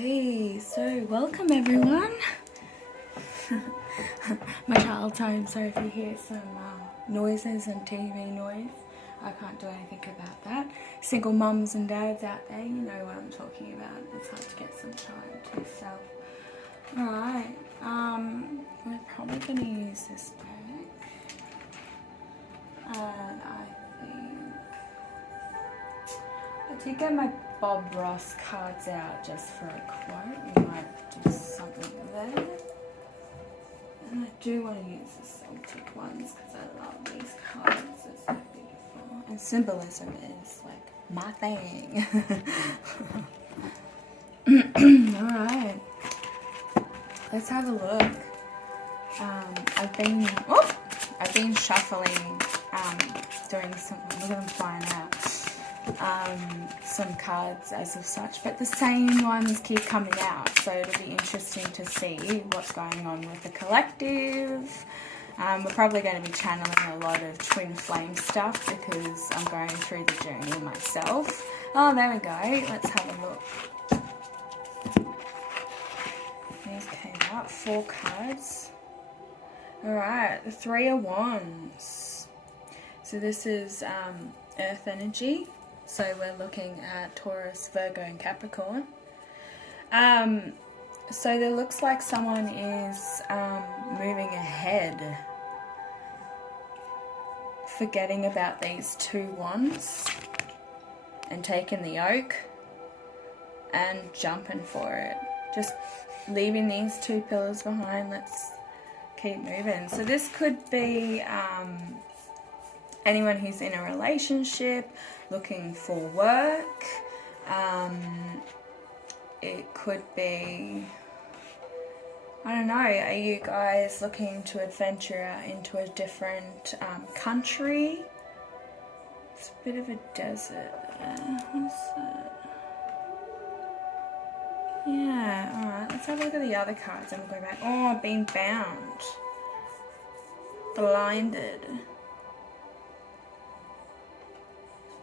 Okay, so welcome everyone. My child's home, so if you hear some noises and TV noise, I can't do anything about that. Single mums and dads out there, you know what I'm talking about. It's hard to get some time to yourself. Alright, we're probably going to use this deck. And I did get my BobRoss cards out just for a quote. We might do something there. And I do want to use the Celtic ones because I love these cards. They're so beautiful. And symbolism is like my thing. Alright. Let's have a look. I've been shuffling, doing something. Look at them flying out. Some cards as of such, but the same ones keep coming out, so it'll be interesting to see what's going on with the collective. We're probably going to be channeling a lot of twin flame stuff because I'm going through the journey myself. Oh, there we go. Let's have a look. These came out, 4 cards. Alright, the 3 of Wands. So this is earth energy. So we're looking at Taurus, Virgo and Capricorn. So there looks like someone is moving ahead. Forgetting about these 2 wands and taking the yoke and jumping for it. Just leaving these 2 pillars behind. Let's keep moving. So this could be anyone who's in a relationship, looking for work. It could be, I don't know, are you guys looking to adventure out into a different country? It's a bit of a desert. What's that? Yeah, alright, let's have a look at the other cards and we'll go back. Oh, being bound. Blinded.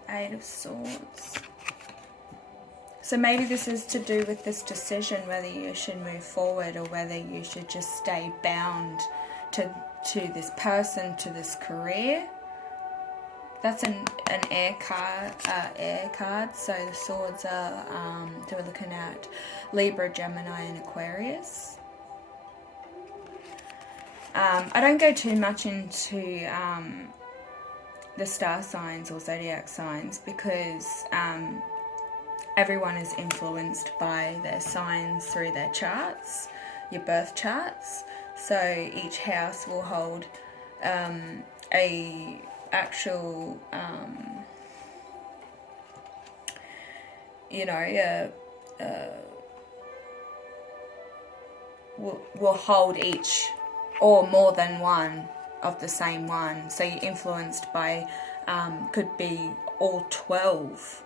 8 of Swords. So maybe this is to do with this decision, whether you should move forward or whether you should just stay bound to this person, to this career. That's an air card. So the swords are, so we're looking at Libra, Gemini and Aquarius. I don't go too much into the star signs or zodiac signs because everyone is influenced by their signs through their charts, your birth charts. So each house will hold a actual will hold each or more than one of the same one. So you're influenced by could be all 12.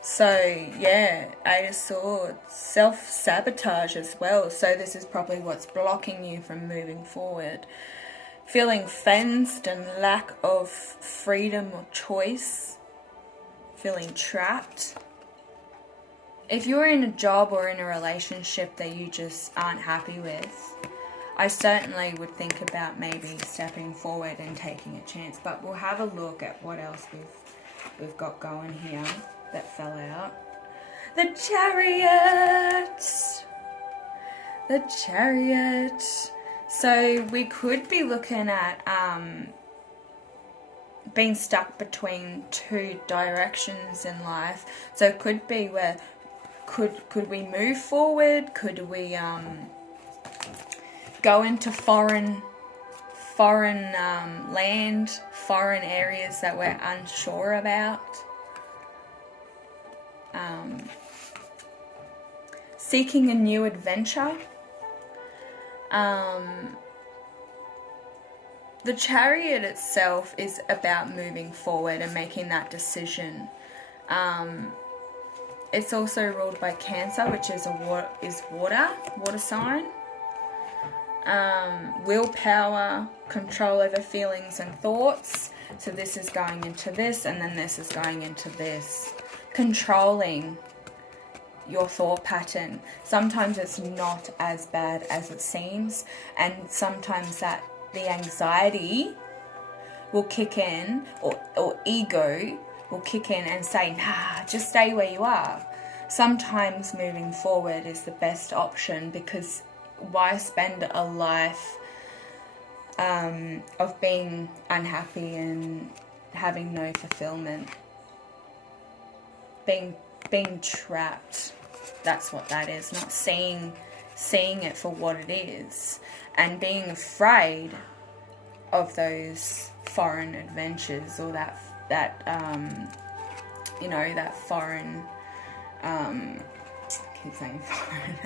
So yeah, 8 of Swords, self-sabotage as well. So this is probably what's blocking you from moving forward. Feeling fenced and lack of freedom or choice. Feeling trapped. If you're in a job or in a relationship that you just aren't happy with, I certainly would think about maybe stepping forward and taking a chance. But we'll have a look at what else we've got going here that fell out. The Chariot! The Chariot. So we could be looking at being stuck between 2 directions in life. So it could be where could we move forward? Could we go into foreign land, foreign areas that we're unsure about? Seeking a new adventure. The Chariot itself is about moving forward and making that decision. It's also ruled by Cancer, which is water sign. Willpower, control over feelings and thoughts. So this is going into this, and then this is going into this. Controlling your thought pattern. Sometimes it's not as bad as it seems, and sometimes that the anxiety will kick in, or ego will kick in and say, nah, just stay where you are. Sometimes moving forward is the best option, because why spend a life of being unhappy and having no fulfillment, being trapped. That's what that is, not seeing it for what it is, and being afraid of those foreign adventures, or that you know, that foreign, I keep saying foreign,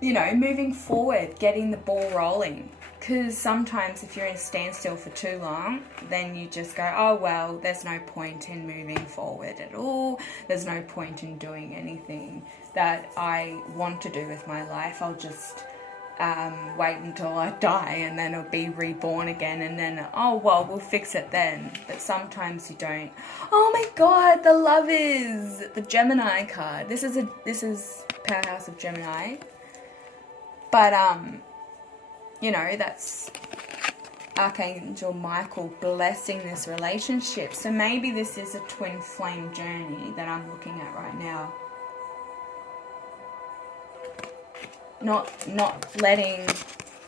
you know, moving forward, getting the ball rolling. Because sometimes if you're in a standstill for too long, then you just go, oh well, there's no point in moving forward at all, there's no point in doing anything that I want to do with my life. I'll just wait until I die, and then it'll be reborn again, and then, oh well, we'll fix it then. But sometimes you don't. Oh my god, the Lovers, the Gemini card. This is Powerhouse of Gemini, but you know, that's Archangel Michael blessing this relationship. So maybe this is a twin flame journey that I'm looking at right now. Not letting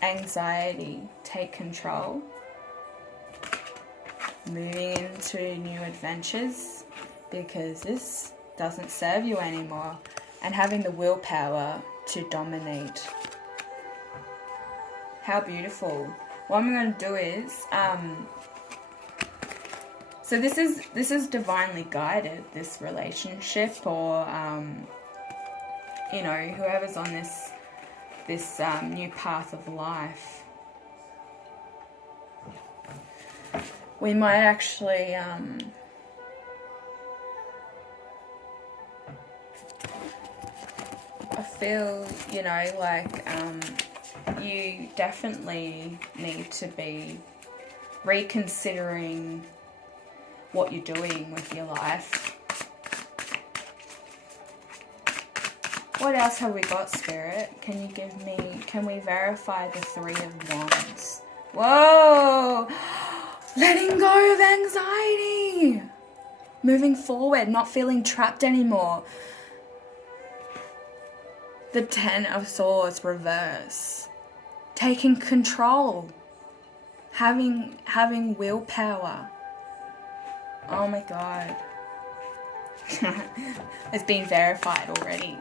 anxiety take control. Moving into new adventures, because this doesn't serve you anymore. And having the willpower to dominate. How beautiful. What I'm going to do is, so this is divinely guided, this relationship, or you know, whoever's on this new path of life. We might actually I feel, you know, like you definitely need to be reconsidering what you're doing with your life. What else have we got, Spirit? Can you give me, can we verify the Three of Wands? Whoa! Letting go of anxiety! Moving forward, not feeling trapped anymore. The Ten of Swords reverse. Taking control. Having willpower. Oh my god. It's been verified already.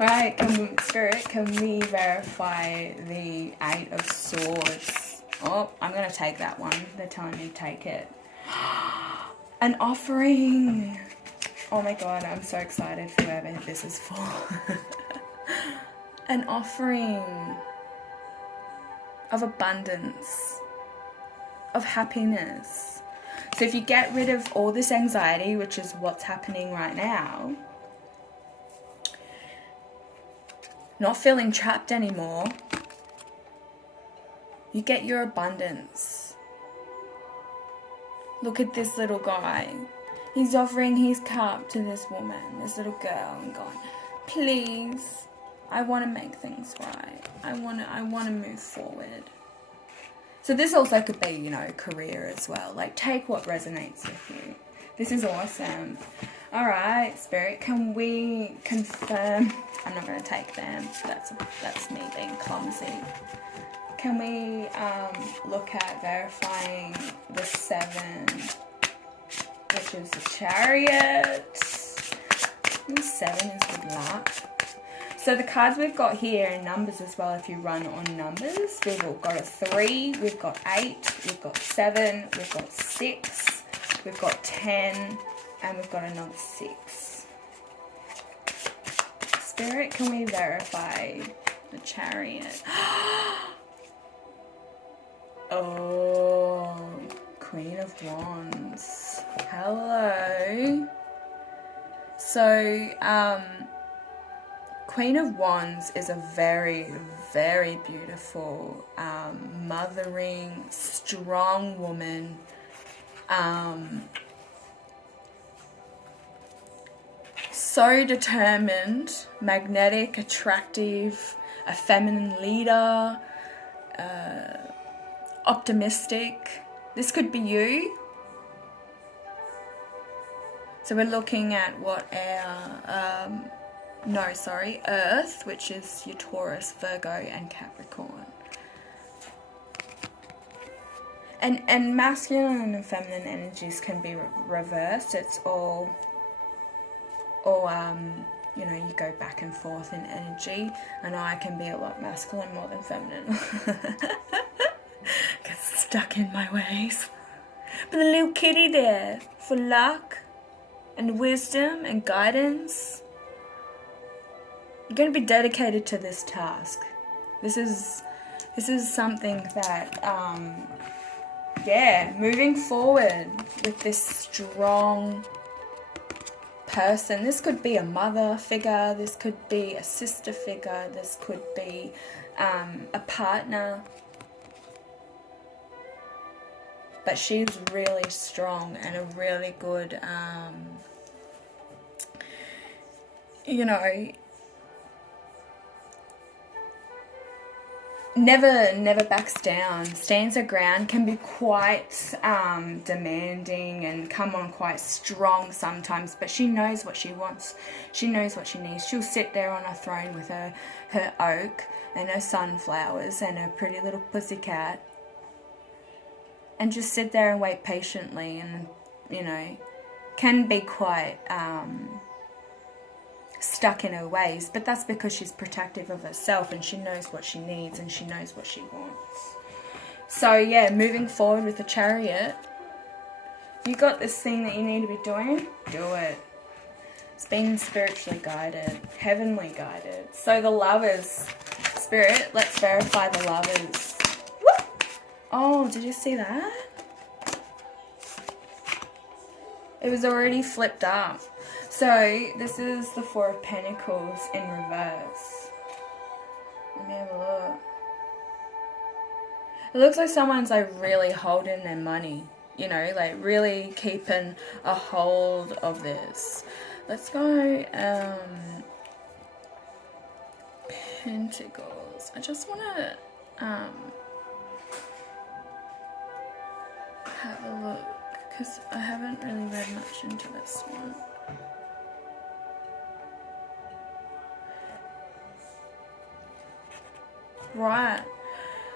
Alright, Spirit, can we verify the Eight of Swords? Oh, I'm going to take that one. They're telling me to take it. An offering. Oh my god, I'm so excited for whoever this is for. An offering of abundance, of happiness. So if you get rid of all this anxiety, which is what's happening right now, not feeling trapped anymore, you get your abundance. Look at this little guy. He's offering his cup to this woman, this little girl, and going, please, I want to make things right. I want to move forward. So this also could be, you know, career as well. Like, take what resonates with you. This is awesome. All right, Spirit, can we confirm? I'm not going to take them. That's me being clumsy. Can we look at verifying the 7, which is the Chariot? The 7 is good luck. So the cards we've got here in numbers as well, if you run on numbers, we've got a 3, we've got 8, we've got 7, we've got 6, we've got 10, and we've got another 6. Spirit, can we verify the Chariot? Oh, Queen of Wands. Hello. So, Queen of Wands is a very, very beautiful, mothering, strong woman. so determined, magnetic, attractive, a feminine leader, optimistic. This could be you. So we're looking at what our, Earth, which is your Taurus, Virgo and Capricorn. And masculine and feminine energies can be reversed. It's all you know, you go back and forth in energy. I know I can be a lot masculine more than feminine. Get stuck in my ways. But the little kitty there for luck and wisdom and guidance. You're going to be dedicated to this task. This is something that, moving forward with this strong person. This could be a mother figure, this could be a sister figure, this could be a partner. But she's really strong and a really good, you know, never backs down, stands her ground, can be quite demanding and come on quite strong sometimes, but she knows what she wants, she knows what she needs. She'll sit there on a throne with her oak and her sunflowers and her pretty little pussycat and just sit there and wait patiently, and you know, can be quite stuck in her ways, but that's because she's protective of herself and she knows what she needs and she knows what she wants. So yeah, moving forward with the Chariot, you got this thing that you need to be doing, do it. It's being spiritually guided, heavenly guided. So the Lovers, Spirit, let's verify the Lovers. Woo! Oh, did you see that? It was already flipped up. So this is the Four of Pentacles in reverse. Let me have a look. It looks like someone's like really holding their money, you know, like really keeping a hold of this. Let's go Pentacles. I just want to have a look because I haven't really read much into this one. Right,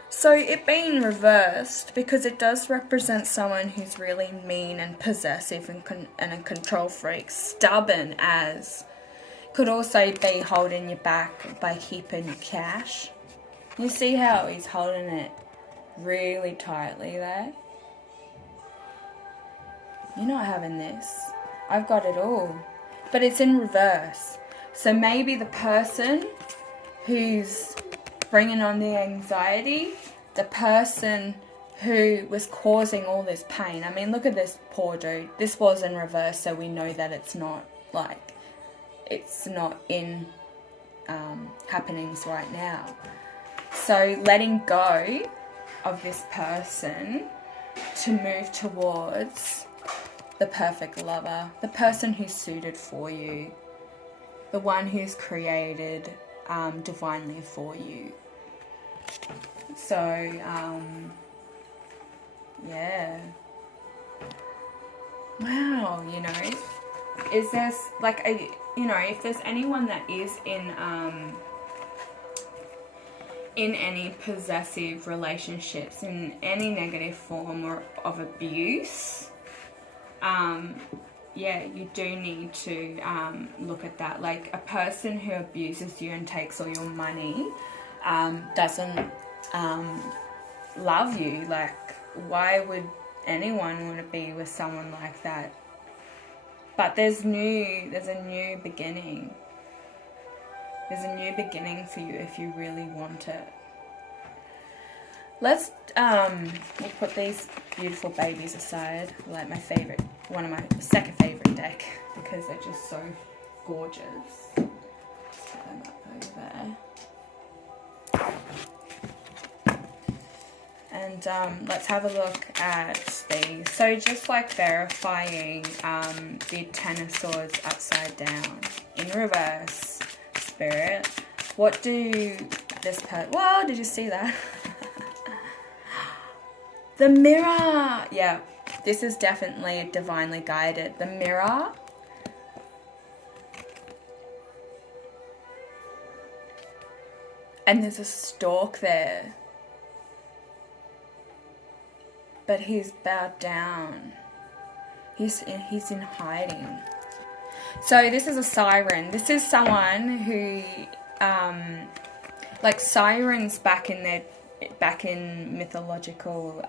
so it being reversed because it does represent someone who's really mean and possessive and a control freak, stubborn as. Could also be holding you back by keeping your cash. You see how he's holding it really tightly there? You're not having this. I've got it all. But it's in reverse. So maybe the person who's bringing on the anxiety, the person who was causing all this pain. I mean, look at this poor dude. This was in reverse, so we know that it's not like, it's not in happenings right now. So letting go of this person to move towards the perfect lover, the person who's suited for you, the one who's created divinely for you. So yeah, wow, you know, is there like a, you know, if there's anyone that is in any possessive relationships, in any negative form or of abuse, yeah, you do need to look at that. Like a person who abuses you and takes all your money doesn't love you. Like, why would anyone want to be with someone like that? But there's a new beginning. There's a new beginning for you if you really want it. Let's we'll put these beautiful babies aside. Like my favorite, one of my second favorite deck, because they're just so gorgeous. Let's put them up over there. And let's have a look at these. So just like verifying the Ten of Swords upside down. In reverse, Spirit. What do this person... Whoa, did you see that? The mirror. Yeah, this is definitely divinely guided. The mirror. And there's a stork there. But he's bowed down. He's in hiding. So this is a siren. This is someone who, like sirens back in mythological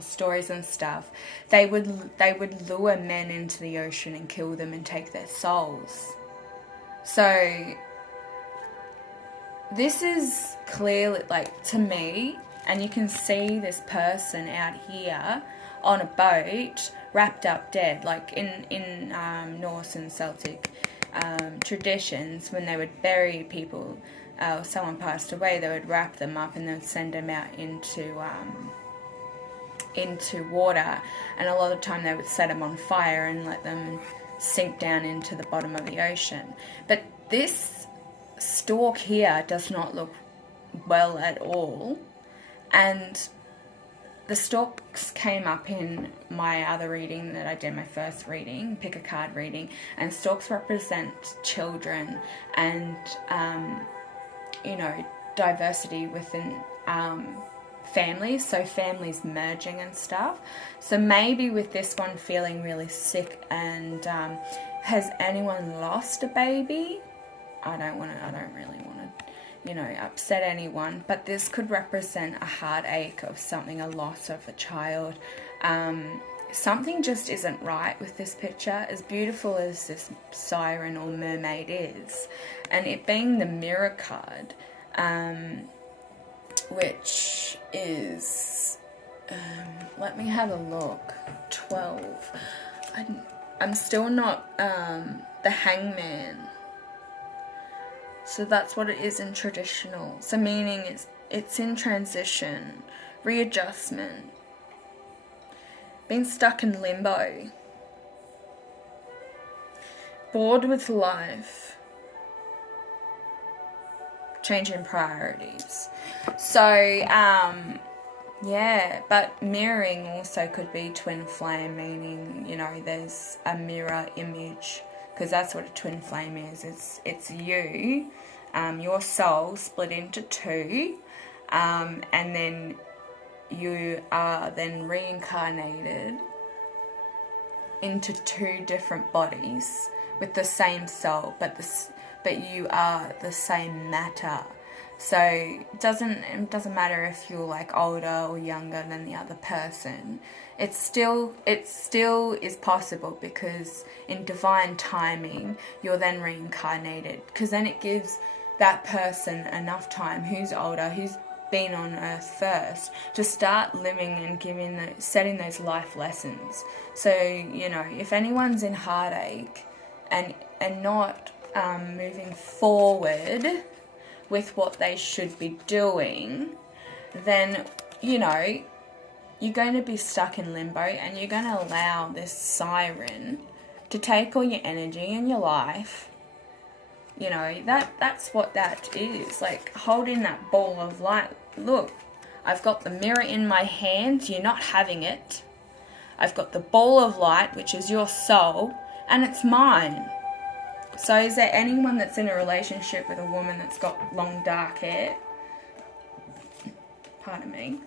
stories and stuff. They would lure men into the ocean and kill them and take their souls. So this is clearly, like, to me, and you can see this person out here on a boat, wrapped up dead, like in Norse and Celtic traditions, when they would bury people, someone passed away, they would wrap them up and then send them out into water, and a lot of the time they would set them on fire and let them sink down into the bottom of the ocean. But this stork here does not look well at all, and the storks came up in my other reading that I did, my first reading, pick a card reading, and storks represent children and you know, diversity within families, so families merging and stuff. So maybe with this one feeling really sick and has anyone lost a baby? I don't really want to, you know, upset anyone, but this could represent a heartache of something, a loss of a child. Something just isn't right with this picture, as beautiful as this siren or mermaid is, and it being the mirror card, which is, let me have a look, 12. I'm still not, the hangman. So that's what it is in traditional. So meaning it's in transition, readjustment, being stuck in limbo, bored with life, changing priorities. So yeah, but mirroring also could be twin flame, meaning, you know, there's a mirror image, because that's what a twin flame is. It's you, your soul split into two, and then you are then reincarnated into two different bodies with the same soul, but you are the same matter. So it doesn't matter if you're like older or younger than the other person. It still is possible, because in divine timing you're then reincarnated, because then it gives that person enough time, who's older, who's been on earth first, to start living and setting those life lessons. So, you know, if anyone's in heartache and not moving forward with what they should be doing, then, you know, you're going to be stuck in limbo, and you're going to allow this siren to take all your energy and your life. You know, that's what that is, like holding that ball of light. Look, I've got the mirror in my hands, you're not having it. I've got the ball of light, which is your soul, and it's mine. So is there anyone that's in a relationship with a woman that's got long dark hair? Pardon me.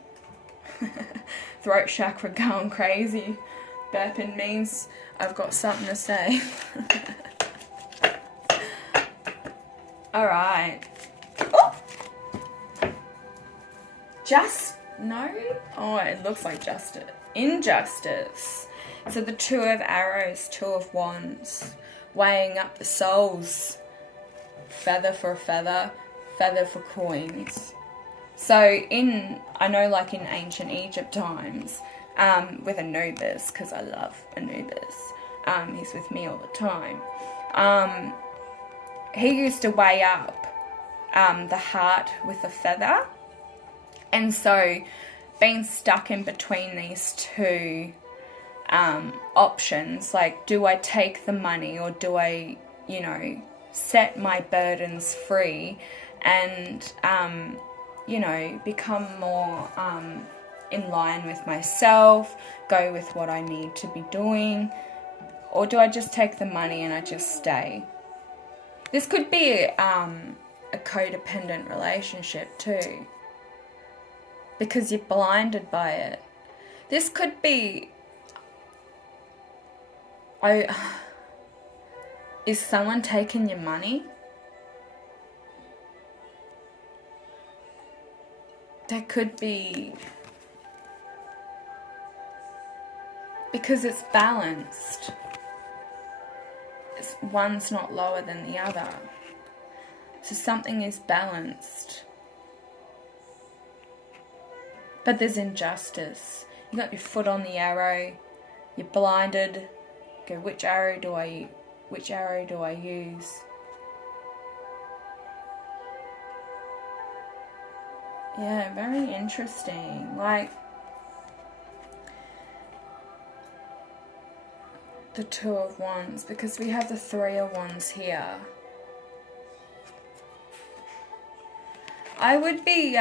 Throat chakra going crazy. Burping means I've got something to say. Alright. Oh! No? Oh, it looks like justice. Injustice. So the Two of Arrows, Two of Wands. Weighing up the souls. Feather for feather, feather for coins. So I know like in ancient Egypt times, with Anubis, because I love Anubis, he's with me all the time, he used to weigh up the heart with a feather. And so being stuck in between these two options, like, do I take the money or do I, you know, set my burdens free and, you know, become more in line with myself, go with what I need to be doing, or do I just take the money and I just stay? This could be a codependent relationship too, because you're blinded by it. This could be, is someone taking your money? There could be, because it's balanced. One's not lower than the other. So something is balanced. But there's injustice. You got your foot on the arrow, you're blinded. Go, which arrow do I use? Yeah, very interesting. Like, the Two of Wands, because we have the Three of Wands here. I would be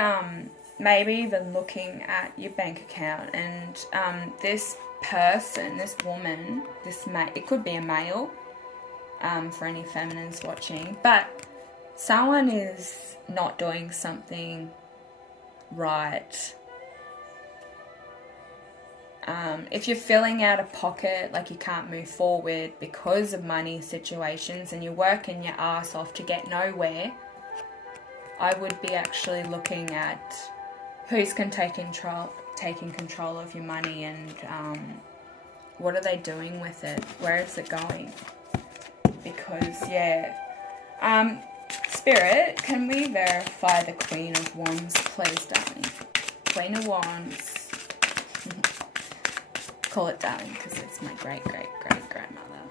maybe even looking at your bank account, and this person, this woman, it could be a male, for any feminines watching, but someone is not doing something right. If you're feeling out of pocket, like you can't move forward because of money situations and you're working your ass off to get nowhere, I would be actually looking at who's taking control of your money, and what are they doing with it? Where is it going? Because, yeah. Spirit, can we verify the Queen of Wands, please, darling? Queen of Wands. Call it darling because it's my great-great-great-grandmother.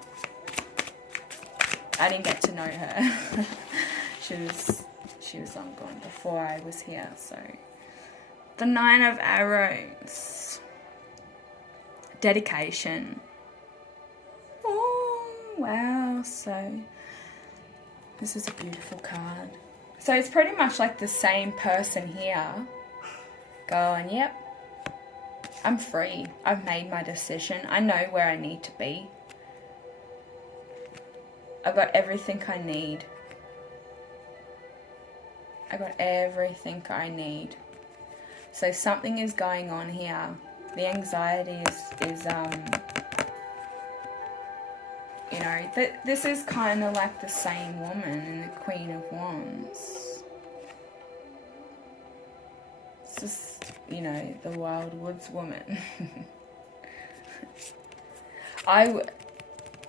I didn't get to know her. she was long gone before I was here, so. The Nine of Arrows. Dedication. Oh, wow. So, this is a beautiful card. So, it's pretty much like the same person here going, yep, I'm free. I've made my decision. I know where I need to be. I've got everything I need. I got everything I need. So something is going on here. The anxiety is you know, this is kind of like the same woman in the Queen of Wands. It's just, you know, the Wildwood woman.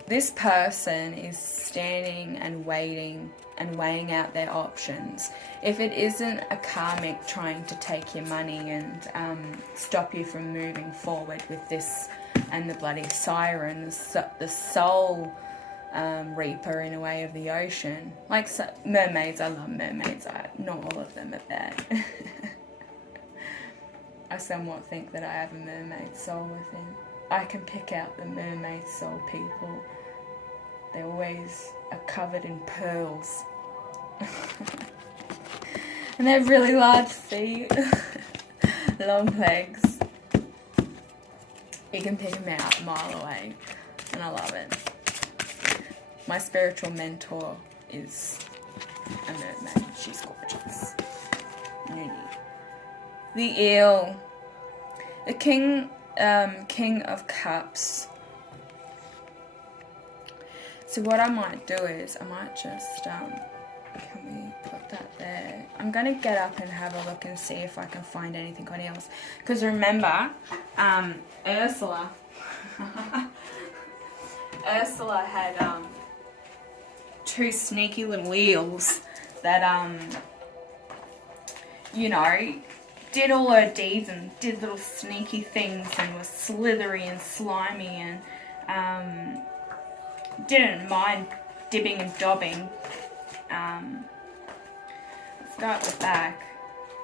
This person is standing and waiting and weighing out their options. If it isn't a karmic trying to take your money and stop you from moving forward with this, and the bloody siren, the soul reaper in a way of the ocean. Like mermaids, I love mermaids. Not all of them are bad. I somewhat think that I have a mermaid soul within. I can pick out the mermaid soul people. They always are covered in pearls. And they have really large feet. Long legs. You can pick them out a mile away. And I love it. My spiritual mentor is a mermaid. She's gorgeous. Noonie. The Eel. The King of Cups. So what I might do is, I might just, can we put that there? I'm going to get up and have a look and see if I can find anything on eels. Because remember, Ursula, Ursula had two sneaky little eels that, you know, did all her deeds and did little sneaky things and was slithery and slimy and didn't mind dibbing and dobbing. start the back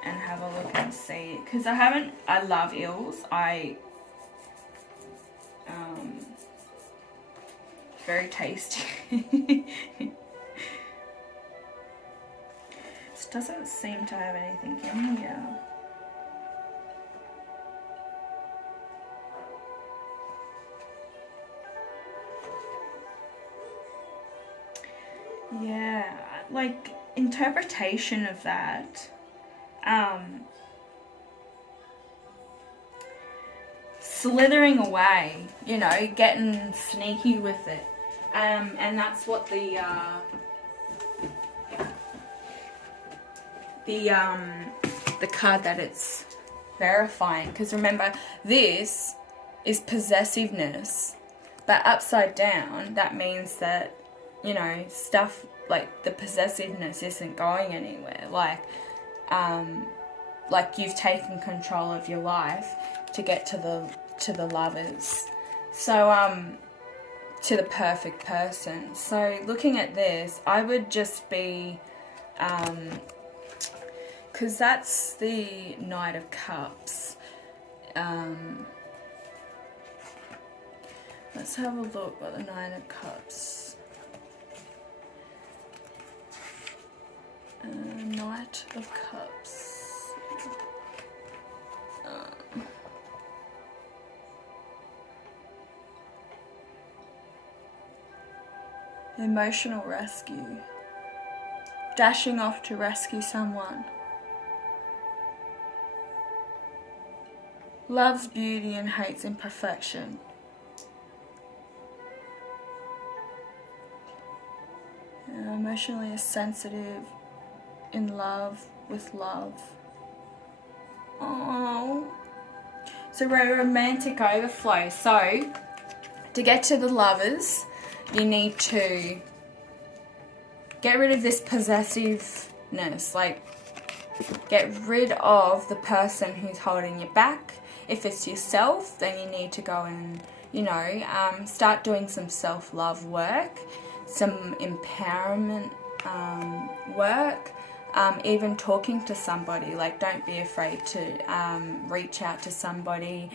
and have a look and see, because I love eels. Very tasty. This doesn't seem to have anything in here. Yeah, like interpretation of that. Slithering away, you know, getting sneaky with it. And that's what the card that it's verifying. Because remember, this is possessiveness, but upside down, that means that, you know, stuff like the possessiveness isn't going anywhere. Like you've taken control of your life to get to the lovers. So to the perfect person. So looking at this, I would just be, because that's the Knight of Cups. Let's have a look at the Nine of Cups. Knight of Cups. Emotional rescue. Dashing off to rescue someone. Loves beauty and hates imperfection. Emotionally sensitive, in love, with love. Oh. So we're romantic overflow. So to get to the lovers, you need to get rid of this possessiveness. Like, get rid of the person who's holding you back. If it's yourself, then you need to go and, you know, start doing some self-love work, some empowerment work, even talking to somebody. Like, don't be afraid to reach out to somebody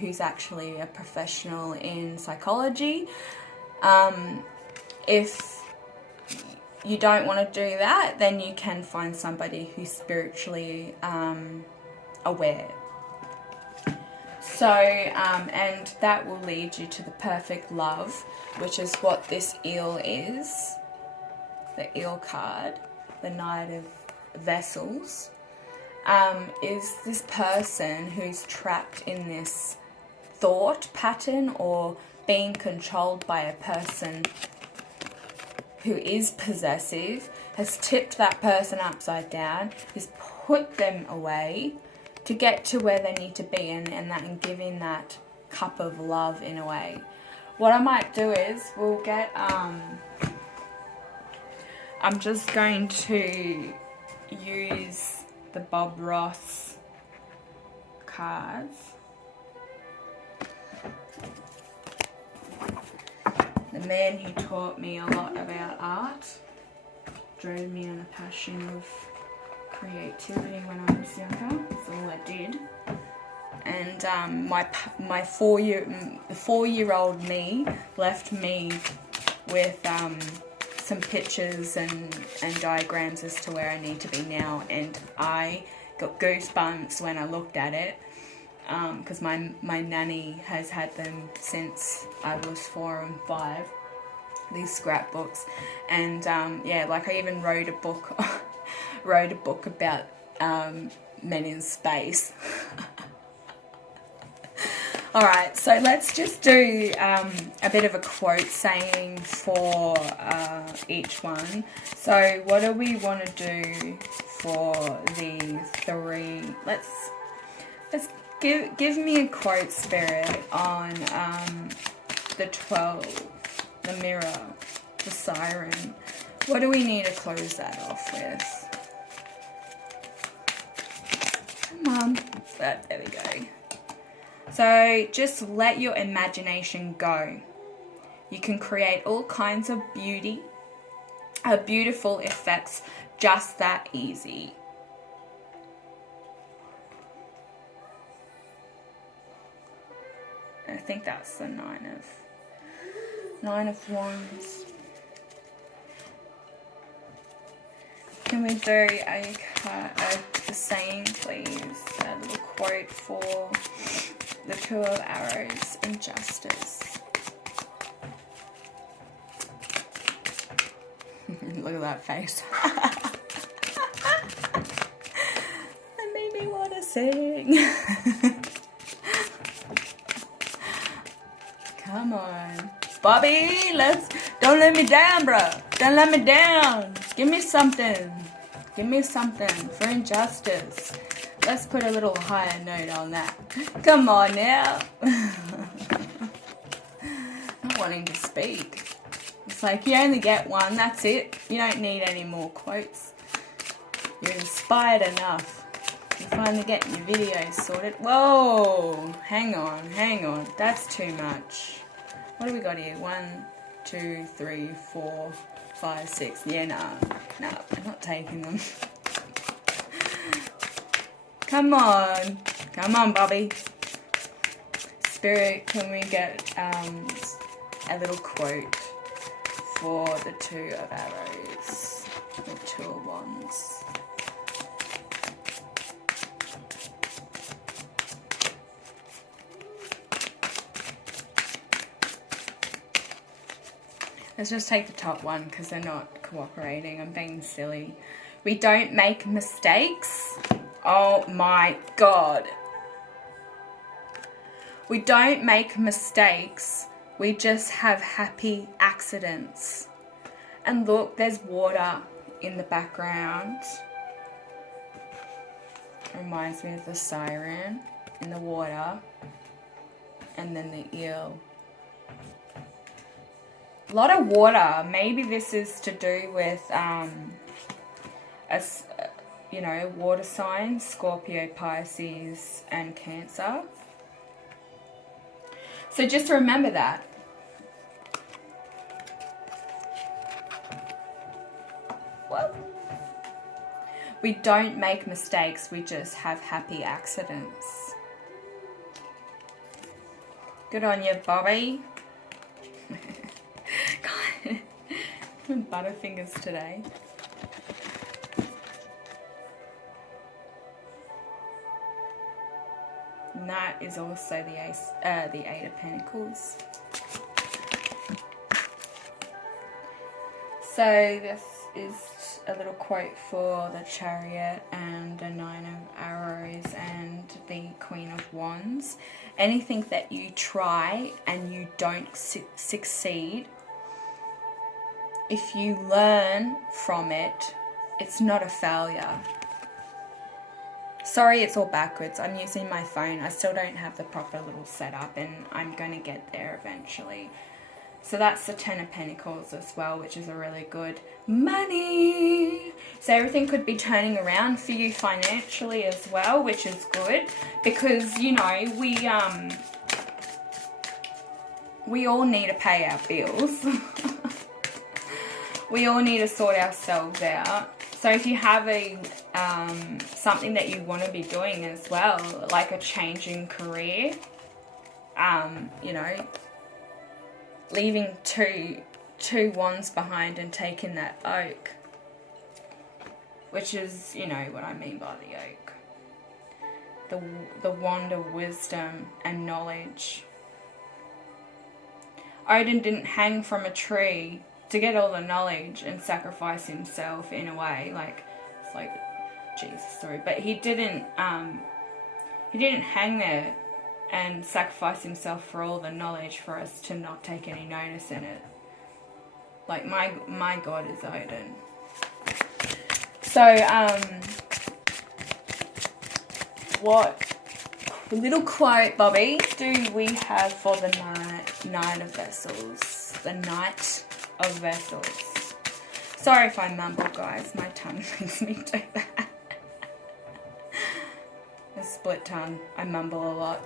who's actually a professional in psychology. If you don't want to do that, then you can find somebody who's spiritually aware. So, and that will lead you to the perfect love, which is what this eel is. The eel card, the Knight of Vessels, is this person who's trapped in this thought pattern or being controlled by a person who is possessive, has tipped that person upside down, has put them away to get to where they need to be, and giving that cup of love in a way. What I might do is we'll get I'm just going to use the BobRoss cards. The man who taught me a lot about art, drove me on a passion of creativity when I was younger. That's all I did. And my four-year-old me left me with some pictures and diagrams as to where I need to be now, and I got goosebumps when I looked at it, because my nanny has had them since I was 4 and 5, these scrapbooks. And yeah, like I even wrote a book about men in space. Alright, so let's just do a bit of a quote saying for each one. So what do we want to do for the 3? Let's give me a quote, Spirit, on the 12, the mirror, the siren. What do we need to close that off with? Come on. There we go. So just let your imagination go. You can create all kinds of beautiful effects just that easy. I think that's the Nine of Wands. Can we do a saying, please? A little quote for the Two of Arrows and Justice. Look at that face. That made me want to sing. Come on, Bobby, don't let me down, bro. Don't let me down. Give me something. Give me something for injustice. Let's put a little higher note on that. Come on now. Not wanting to speak. It's like you only get one, that's it. You don't need any more quotes. You're inspired enough. You're finally getting your videos sorted. Whoa, hang on. That's too much. What do we got here? 1, 2, 3, 4, 5, 6. Yeah, nah, I'm not taking them. Come on, Bobby. Spirit, can we get a little quote for the Two of Arrows, the Two of Wands? Let's just take the top one because they're not cooperating. I'm being silly. We don't make mistakes. Oh my God. We don't make mistakes. We just have happy accidents. And look, there's water in the background. Reminds me of the siren in the water. And then the eel. A lot of water. Maybe this is to do with, water signs, Scorpio, Pisces, and Cancer. So just remember that. What? We don't make mistakes. We just have happy accidents. Good on you, Bobby. Butterfingers today. And that is also the Eight of Pentacles. So this is a little quote for the Chariot and the Nine of Arrows and the Queen of Wands. Anything that you try and you don't succeed, if you learn from it, it's not a failure. Sorry, it's all backwards. I'm using my phone. I still don't have the proper little setup, and I'm going to get there eventually. So that's the Ten of Pentacles as well, which is a really good money. So everything could be turning around for you financially as well, which is good because, you know, we all need to pay our bills. We all need to sort ourselves out. So if you have a something that you want to be doing as well, like a change in career, you know, leaving two wands behind and taking that oak, which is, you know, what I mean by the oak. The wand of wisdom and knowledge. Odin didn't hang from a tree to get all the knowledge and sacrifice himself in a way, like, it's like, Jesus, sorry, but he didn't hang there and sacrifice himself for all the knowledge for us to not take any notice in it. Like, my God is Odin. So, what little quote, Bobby, do we have for the Nine of Vessels? The Knight of Vessels. Sorry if I mumble, guys. My tongue makes me do that. A split tongue. I mumble a lot.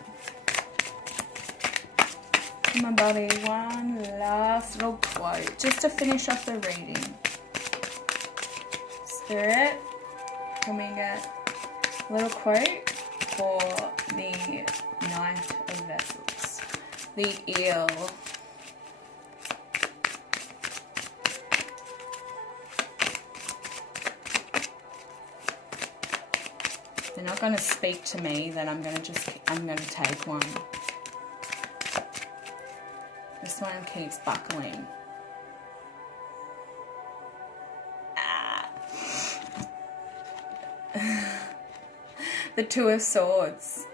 Come on, Bobby. One last little quote. Just to finish off the reading. Spirit, can we get a little quote for the Knight of Vessels? The Eel. They're not going to speak to me, then I'm going to take one. This one keeps buckling. The Two of Swords.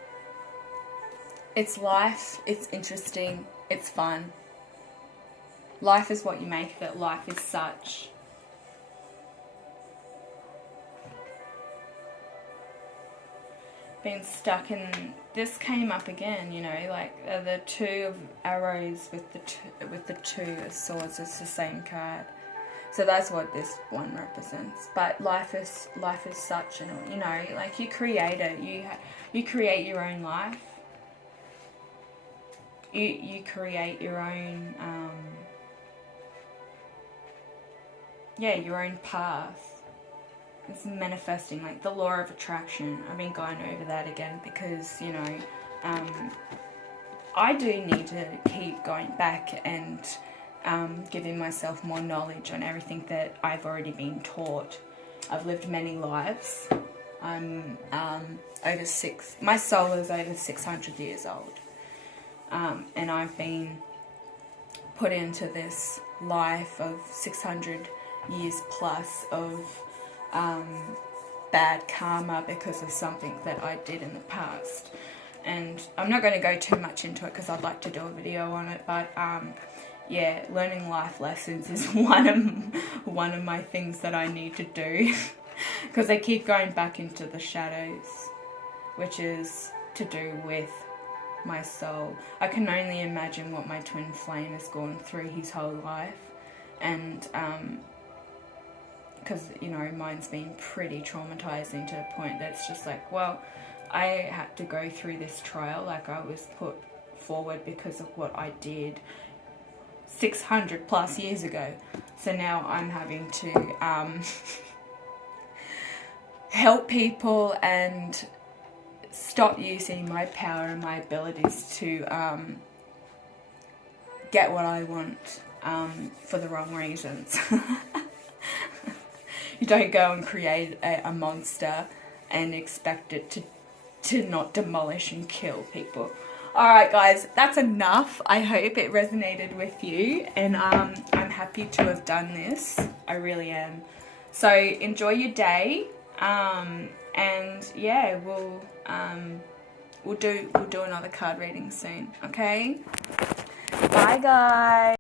It's life, it's interesting, it's fun. Life is what you make of it, life is such. Been stuck in, this came up again, you know, like the Two of Arrows with the Two of Swords is the same card. So that's what this one represents. But life is such, and you know, like you create it. You create your own life. You create your own your own path. It's manifesting, like the law of attraction. I've been going over that again because, you know, I do need to keep going back and giving myself more knowledge on everything that I've already been taught. I've lived many lives. I'm my soul is over 600 years old. And I've been put into this life of 600 years plus of bad karma because of something that I did in the past. And I'm not going to go too much into it because I'd like to do a video on it, but yeah, learning life lessons is one of my things that I need to do because I keep going back into the shadows, which is to do with my soul. I can only imagine what my twin flame has gone through his whole life, and because, you know, mine's been pretty traumatizing to the point that it's just like, well, I had to go through this trial, like I was put forward because of what I did 600 plus years ago. So now I'm having to help people and stop using my power and my abilities to get what I want for the wrong reasons. You don't go and create a monster and expect it to not demolish and kill people. Alright guys, that's enough. I hope it resonated with you, and I'm happy to have done this. I really am. So enjoy your day, and yeah, we'll do another card reading soon, okay? Bye guys.